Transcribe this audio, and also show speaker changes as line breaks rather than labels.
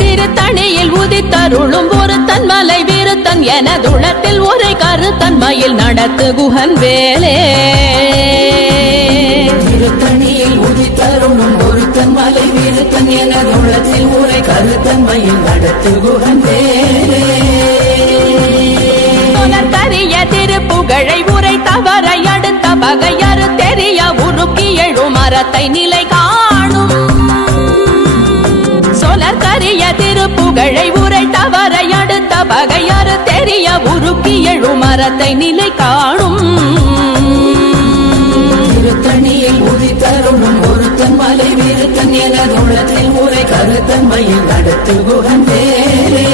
திருத்தணியில் உதித்தருளும் ஒரு தன்மலை விருத்தன் எனதுளத்தில் ஒரே கருத்தன்மையில் நடத்து குஹன் வேலே.
திருத்தணியில் உதித்தருளும் ஒரு தன்மலை விருத்தன் எனதுளத்தில் ஒரே கருத்தன்மையில் நடத்து குஹன் வேலே.
புலத்தறிய திருப்புகழை உரை தவறை அடுத்த பகையாறு தெரிய உருக்கி எழுமரத்தை நிலை கா சொலற்கரிய திருப்புகழை உரை தவறை அடுத்த பகையாறு தெரிய உருக்கி எழும் மரத்தை நிலை காணும்.
திருத்தணியில் உதித்தருணும் ஒருத்தன் மலை விருத்தன் எனது உள்ளத்தில் உரை கருத்தன்மையில் நடத்து குகந்தேரே